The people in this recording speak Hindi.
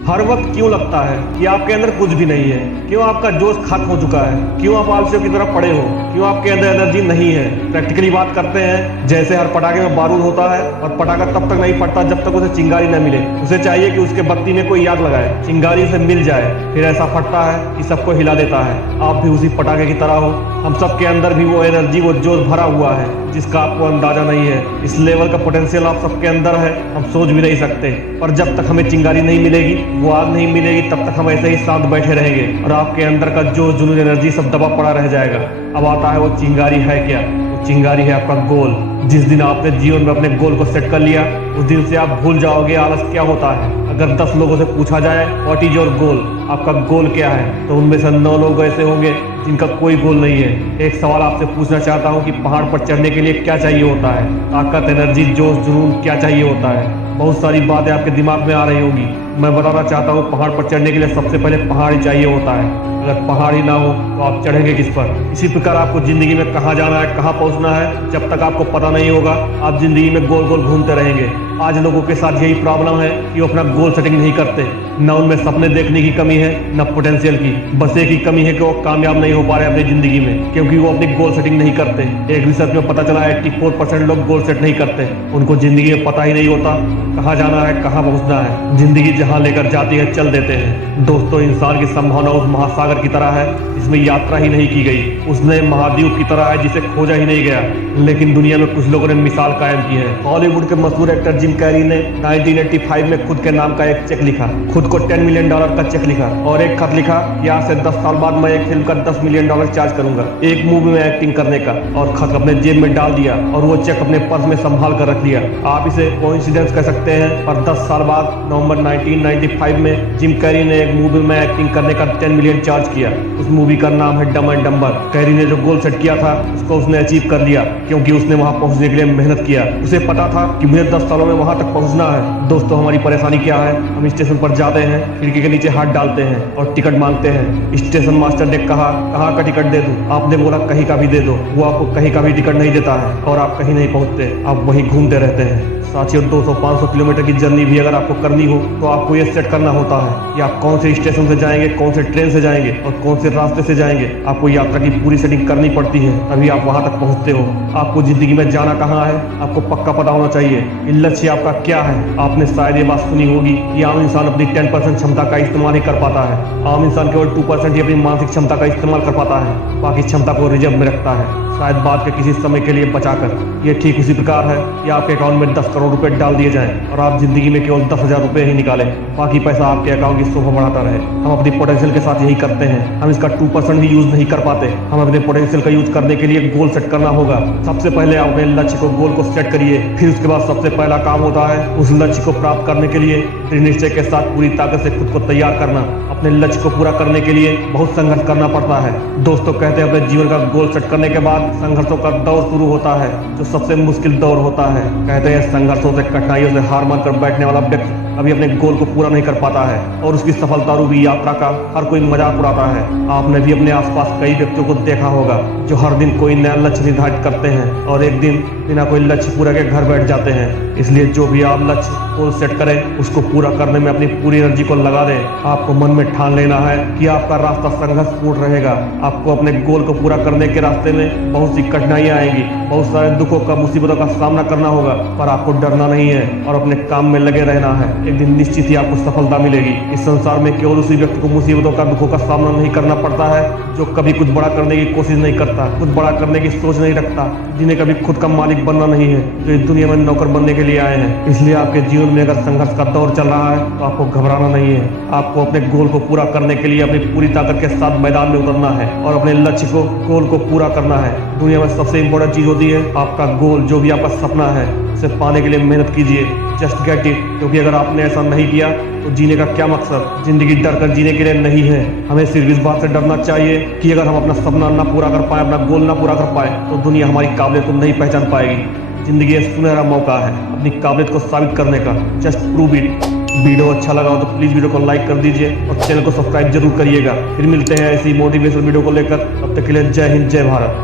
हर वक्त क्यों लगता है कि आपके अंदर कुछ भी नहीं है? क्यों आपका जोश खत्म हो चुका है? क्यों आप आलसियों की तरह पड़े हो? क्यों आपके अंदर एनर्जी नहीं है? प्रैक्टिकली बात करते हैं, जैसे हर पटाखे में बारूद होता है और पटाखा तब तक नहीं फटता जब तक उसे चिंगारी न मिले। उसे चाहिए कि उसके बत्ती में कोई आग लगाए, चिंगारी उसे मिल जाए, फिर ऐसा फटता है कि सबको हिला देता है। आप भी उसी पटाखे की तरह हो। हम सबके अंदर भी वो एनर्जी, वो जोश भरा हुआ है जिसका आपको अंदाजा नहीं है। इस लेवल का पोटेंशियल आप सबके अंदर है, हम सोच भी नहीं सकते। पर जब तक हमें चिंगारी नहीं मिलेगी, वो आग नहीं मिलेगी, तब तक हम ऐसे ही शांत बैठे रहेंगे और आपके अंदर का जोश, जुनून, एनर्जी सब दबा पड़ा रह जाएगा। अब आता है वो चिंगारी है क्या? वो चिंगारी है आपका गोल। जिस दिन आपने जीवन में अपने गोल को सेट कर लिया, उस दिन से आप भूल जाओगे आलस क्या होता है। अगर 10 लोगों से पूछा जाए व्हाट इज योर गोल, आपका गोल क्या है, तो उनमें से 9 लोग ऐसे होंगे जिनका कोई गोल नहीं है। एक सवाल आपसे पूछना चाहता हूँ कि पहाड़ पर चढ़ने के लिए क्या चाहिए होता है? ताकत, एनर्जी, जोश, जुनून क्या चाहिए होता है? बहुत सारी बातें आपके दिमाग में आ रही होंगी। मैं बताना चाहता हूँ, पहाड़ पर चढ़ने के लिए सबसे पहले पहाड़ ही चाहिए होता है। अगर पहाड़ ही ना हो तो आप चढ़ेंगे किस पर? इसी प्रकार आपको जिंदगी में कहाँ जाना है, कहाँ पहुँचना है, जब तक आपको पता नहीं होगा, आप जिंदगी में गोल गोल घूमते रहेंगे। आज लोगों के साथ यही प्रॉब्लम है कि वो अपना गोल सेटिंग नहीं करते। न उनमें सपने देखने की कमी है, न पोटेंशियल की। बस एक ही कमी है कि वो कामयाब नहीं हो पा रहे अपनी जिंदगी में, क्योंकि वो अपनी गोल सेटिंग नहीं करते। एक रिसर्च में पता चला 84% लोग गोल सेट नहीं करते। उनको जिंदगी में पता ही नहीं होता कहाँ जाना है, कहाँ पहुँचना है। जिंदगी जहाँ लेकर जाती है चल देते हैं। दोस्तों, इंसान की संभावना उस महासागर की तरह है जिसमें यात्रा ही नहीं की गई। उसने महाद्वीप की तरह है जिसे खोजा ही नहीं गया। लेकिन दुनिया में कुछ लोगों ने मिसाल कायम की है। हॉलीवुड के मशहूर एक्टर जिम कैरी ने 1985 में खुद के नाम का एक चेक लिखा। खुद को $10 मिलियन का चेक लिखा और एक खत लिखा कि आज से 10 साल बाद मैं एक फिल्म का $10 मिलियन चार्ज करूंगा, एक मूवी में एक्टिंग करने का। और खत अपने जेब में डाल दिया और वो चेक अपने पर्स में संभाल कर रख दिया। आप इसे कोइंसिडेंस कह सकते हैं, पर 10 साल बाद नवंबर 1995 में जिम कैरी ने एक मूवी में एक्टिंग करने का $10 मिलियन चार्ज किया। उस मूवी का नाम है डम एंड डम्बर। कैरी ने जो गोल सेट किया था उसको उसने अचीव कर लिया, क्योंकि उसने वहां पहुंचने के लिए मेहनत किया। उसे पता था कि मुझे 10 सालों में वहां तक पहुंचना है। दोस्तों, हमारी परेशानी क्या है? हम स्टेशन पर जाते हैं, खिड़की के नीचे हाथ डालते हैं और टिकट मांगते हैं। स्टेशन मास्टर ने कहा, कहाँ का टिकट दे दूं? आपने बोला कहीं का भी दे दो। वो आपको कहीं का भी टिकट नहीं देता है और आप कहीं नहीं पहुंचते, आप वहीं घूमते रहते हैं। साथियों, 200-500 किलोमीटर की जर्नी भी अगर आपको करनी हो तो आपको ये सेट करना होता है कि आप कौन से स्टेशन से जाएंगे, कौन से ट्रेन से जाएंगे और कौन से रास्ते से जाएंगे। आपको यात्रा की पूरी सेटिंग करनी पड़ती है, तभी आप वहां तक पहुंचते हो। आपको जिंदगी में जाना कहाँ है, आपको पक्का पता होना चाहिए कि लक्ष्य आपका क्या है। आपने शायद ये बात सुनी होगी कि आम इंसान अपनी 10% क्षमता का इस्तेमाल ही कर पाता है। आम इंसान केवल 2% ही अपनी मानसिक क्षमता का इस्तेमाल कर पाता है, बाकी क्षमता को रिजर्व में रखता है, शायद बाद के किसी समय के लिए बचाकर। ये ठीक उसी प्रकार है कि आपके अकाउंट में 10 करोड़ रुपए डाल दिए जाएं और आप जिंदगी में केवल 10,000 रुपए ही निकालें, बाकी पैसा आपके अकाउंट की शोभा बढ़ाता रहे। हम अपनी पोटेंशियल के साथ यही करते हैं। हम इसका 2% भी यूज नहीं कर पाते। हम अपने पोटेंशियल का यूज करने के लिए गोल सेट करना होगा। सबसे पहले आप अपने लक्ष्य को, गोल को सेट करिए। फिर उसके बाद सबसे पहला काम होता है उस लक्ष्य को प्राप्त करने के लिए दृढ़ निश्चय के साथ पूरी ताकत से खुद को तैयार करना। अपने लक्ष्य को पूरा करने के लिए बहुत संघर्ष करना पड़ता है। दोस्तों, कहते हैं अपने जीवन का गोल सेट करने के बाद संघर्षों का दौर शुरू होता है, जो सबसे मुश्किल दौर होता है। कहते हैं संघर्षों से, कठिनाइयों से हार मानकर बैठने वाला व्यक्ति कभी अपने गोल को पूरा नहीं कर पाता है और उसकी सफलता रूपी यात्रा का हर कोई मजाक उड़ाता है। आपने भी अपने आसपास कई व्यक्तियों को देखा होगा जो हर दिन कोई नया लक्ष्य निर्धारित करते हैं और एक दिन बिना कोई लक्ष्य पूरा के घर बैठ जाते हैं। इसलिए जो भी आप लक्ष्य गोल सेट करें, उसको पूरा करने में अपनी पूरी एनर्जी को लगा दें। आपको मन में ठान लेना है कि आपका रास्ता संघर्षपूर्ण रहेगा। आपको अपने गोल को पूरा करने के रास्ते में बहुत सी कठिनाइयां आएंगी, बहुत सारे दुखों का, मुसीबतों का सामना करना होगा, पर आपको डरना नहीं है और अपने काम में लगे रहना है। एक दिन निश्चित ही आपको सफलता मिलेगी। इस संसार में केवल उसी व्यक्ति को मुसीबतों का, दुखों का सामना नहीं करना पड़ता है जो कभी कुछ बड़ा करने की कोशिश नहीं करता, कुछ बड़ा करने की सोच नहीं रखता, जिन्हें कभी खुद का मालिक बनना नहीं है, जो इस दुनिया में नौकर बनने के लिए आए हैं। इसलिए आपके जीवन में अगर संघर्ष का दौर चल रहा है तो आपको घबराना नहीं है। आपको अपने गोल को पूरा करने के लिए अपनी पूरी ताकत के साथ मैदान में उतरना है और अपने लक्ष्य को, गोल को पूरा करना है। दुनिया में सबसे इंपॉर्टेंट चीज होती है आपका गोल। जो भी आपका सपना है उसे पाने के लिए मेहनत कीजिए। Just get it. क्योंकि अगर आपने ऐसा नहीं किया तो जीने का क्या मकसद? जिंदगी डर कर जीने के लिए नहीं है। हमें सिर्फ इस बात से डरना चाहिए कि अगर हम अपना सपना ना पूरा कर पाए, अपना गोल ना पूरा कर पाए, तो दुनिया हमारी काबिलियत को नहीं पहचान पाएगी। जिंदगी एक सुनहरा मौका है अपनी काबिलियत को साबित करने का। Just prove it. वीडियो अच्छा लगा हो तो प्लीज वीडियो को लाइक कर दीजिए और चैनल को सब्सक्राइब जरूर करिएगा। फिर मिलते हैं ऐसी मोटिवेशनल वीडियो को लेकर। तब तक के लिए जय हिंद, जय भारत।